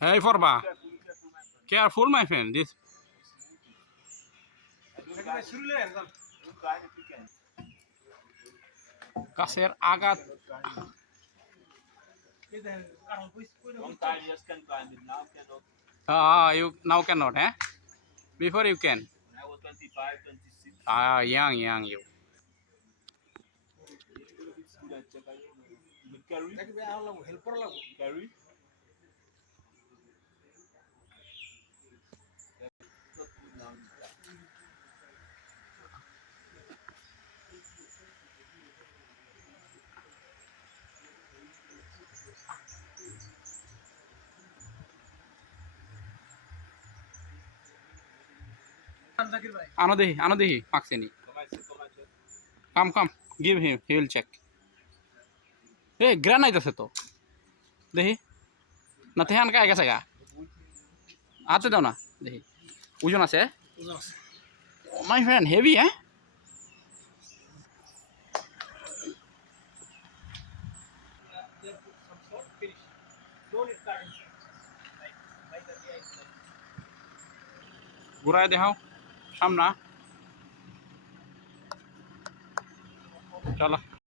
Hey, Forba. Careful, my friend. This গাছের আঘাত you now cannot, eh? Before you can. When I was 25, 26. Young you. Carry. Ano dehi, pakseni. Come. Give him. He will check. Hey, granite আছে তো দেখি না তেহান কায় গেছে গা হাতে দাও না দেখি ওজন আছে মাই ফ্রেন্ড হেভি হ্যাঁ ঘুরায় দেখাও সামনা চলো